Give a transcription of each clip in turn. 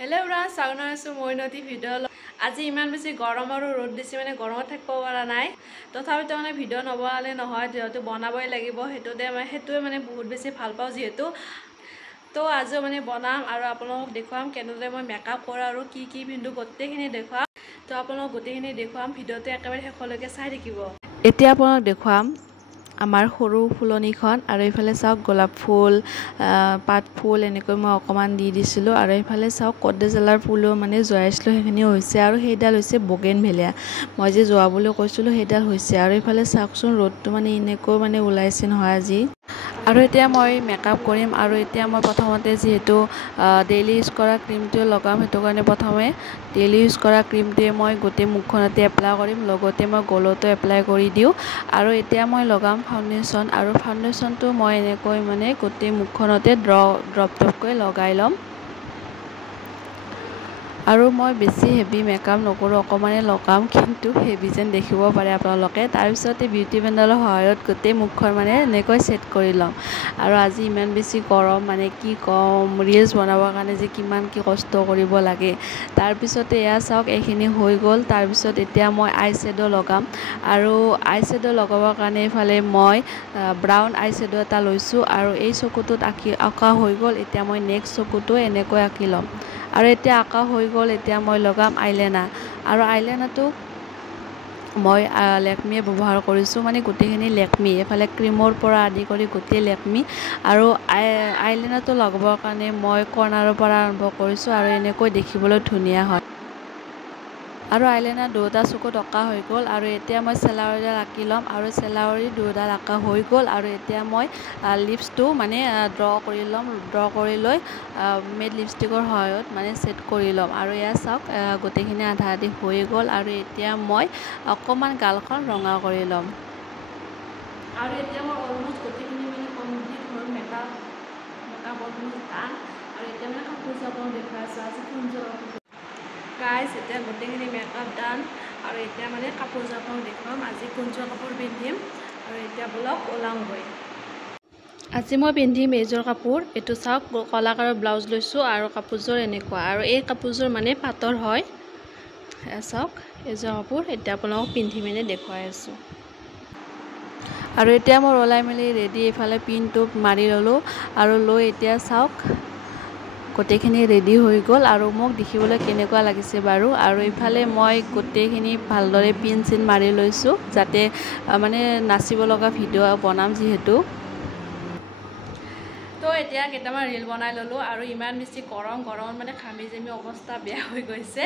Hello friends, sauna asu moi noti video. Aji iman besi gorom aru rod disi mane goromot thakbo para nai. Tothabito mane video nobale nohoy jehetu banaboi lagibo hetu mane bahut besi bhal pao jehetu. To ajo mane banam aru apolok dekhuam kenodre moi makeup kora aru ki bindu gottekhini dekhuam. To apolok gottekhini dekhuam video te ekabare hekholoke sai থাকিব. Etia apolok dekhuam আমাৰ সৰু ফুলনিখন আৰু ইফালে চাওক গোলাপ ফুল পাত ফুল এনেকৈ মই অকমান দি দিছিলো আৰু ইফালে চাওক কডেজেলাৰ ফুলো মানে জয়াইছিলো হেখিনি হৈছে আৰু সেইডাল হৈছে বগেনভেলিয়া মই যে জোৱা বুলি কৈছিলো সেইডাল হৈছে আৰু ইফালে চাওকচোন ৰ'দটো মানে এনেকৈ মানে ওলাইছে নহয় আজি আৰু এতিয়া মই মেকআপ কৰিম আৰু এতিয়া মই প্ৰথমতে যেহেতু ডেইলি ইউজ কৰা ক্ৰীমটো লগাম হেতু কাৰণে প্ৰথমে ডেইলি ইউজ কৰা ক্ৰীমটোৱে মই গোটে মুখখনতে এপ্লাই কৰিম লগতে মই গলতো এপ্লাই কৰি দিও আৰু এতিয়া মই লগাম ফাউন্ডেশ্যন আৰু ফাউন্ডেশ্যনটো মই এনেকৈ মানে গোটে মুখখনতে ড্ৰপ কৰি লগাই লম আৰু মই বেছি হেভি মেকআপ নকৰো অকমানে লগাম কিন্তু হেভি যেন দেখিব পাৰে আপোনালোকে তাৰ পিছতে বিউটি পেণ্ডালৰ সহায়ত গোটে মুখখন মানে এনেকৈ সেট কৰি লম আৰু আজি ইমান বেছি গৰম মানে কি কম ৰিলস বনাবৰ কাৰণে যে কিমান কি কষ্ট কৰিব লাগে তাৰ পিছতে এয়া চাওক এখিনি হৈ গল তাৰ পিছত এতিয়া মই আই শ্যাডো লগাম আৰু আই শ্যাডো লগাবৰ কাৰণে ইফালে মই ব্ৰাউন আই শ্যাডো এটা লৈছো আৰু এই চকুটোত আঁকা হৈ গল এতিয়া মই নেক্সট চকুটো এনেকৈ আঁকি লম আৰু এতিয়া আঁকা হৈ গল এতিয়া মই লগাম আইলাইনাৰ আৰু আইলাইনাৰটো মই লেকমি ব্যৱহাৰ কৰিছো মানে গোটেখিনি লেকমি এফালে ক্ৰীমৰ পৰা আদি কৰি গোটে লেকমি আৰু আইলাইনাৰটো লগাবৰ কাৰণে মই কৰ্নাৰৰ পৰা আৰম্ভ কৰিছো আৰু এনেকৈ দেখিবলৈ ধুনিয়া হয় আৰু আইলাইনাৰ দুটা চকুত আঁকা হৈ গল আৰু এতিয়া মই সেলাউৰিডাল আঁকি লম আৰু সেলাউৰি দুডাল আঁকা হৈ গল আৰু এতিয়া মই লিপছটো মানে ড্ৰ কৰি লৈ মেট লিপষ্টিকৰ সহায়ত মানে সেট কৰি লম আৰু এয়া চাওক গোটেখিনি আধা আধি হৈ গল আৰু এতিয়া মই অকমান গালখন ৰঙা কৰি লম আৰু এতিয়া মই অলমোস্ট গোটেখিনি মানে কমপ্লিট হ'ল মেকআপ অলমোস্ট ডান আৰু এতিয়া মানে কাপোৰ চাপোৰ দেখাইছো আজি কুঞ্জৰ গাইস এতিয়া গোটেখিনি মেকআপ ডান আৰু এতিয়া মানে কাপোৰ চাপোৰ দেখাম আজি কুঞ্জৰ কাপোৰ পিন্ধিম আৰু এতিয়া ব্লগ ওলামগৈ আজি মই পিন্ধিম এইযোৰ কাপোৰ এটো চাওক কলা কালাৰৰ ব্লাউজ লৈছো আৰু কাপোৰযোৰ এনেকুৱা আৰু এই কাপোৰযোৰ মানে পাতৰ হয় চাওক এইযোৰ কাপোৰ এতিয়া আপোনাক পিন্ধি মেনে দেখুৱাই আছো আৰু এতিয়া মই ওলাই মেলি ৰেডি ইফালে পিনটো মাৰি ললো আৰু লৈ এতিয়া চাওক গোটেখিনি ৰেডি হৈ গল আৰু মোক দেখিবলৈ কেনেকুৱা লাগিছে বাৰু আৰু ইফালে মই গোটেখিনি ভালদৰে পিন চিন মাৰি লৈছো যাতে মানে নাচিব লগা ভিডিও বনাম যেহেতু তো এতিয়া কেটামান ৰিল বনাই ললো আৰু ইমান বেছি গৰম মানে খামি জেমি অৱস্থা বেয়া হৈ গৈছে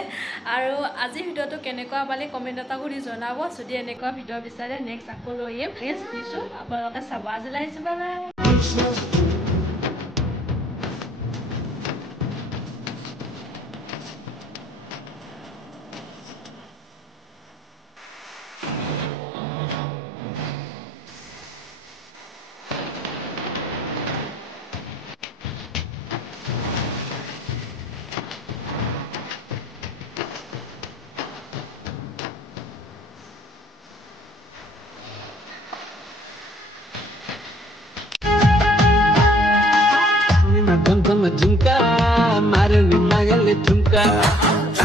আৰু আজি ভিডিওটো কেনেকুৱা পালে কমেন্ট এটা কৰি জনাব যদি এনেকুৱা ভিডিও বিচাৰে নেক্সট আকৌ লৈম প্লিজ দিছো আপোনালোকে চাব আজিলৈ আহিছো বাই Zam jumka maruni mayale tumka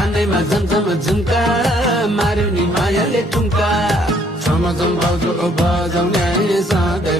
ande ma zam jumka maruni mayale tumka sama zam baujo ba zam ne sa de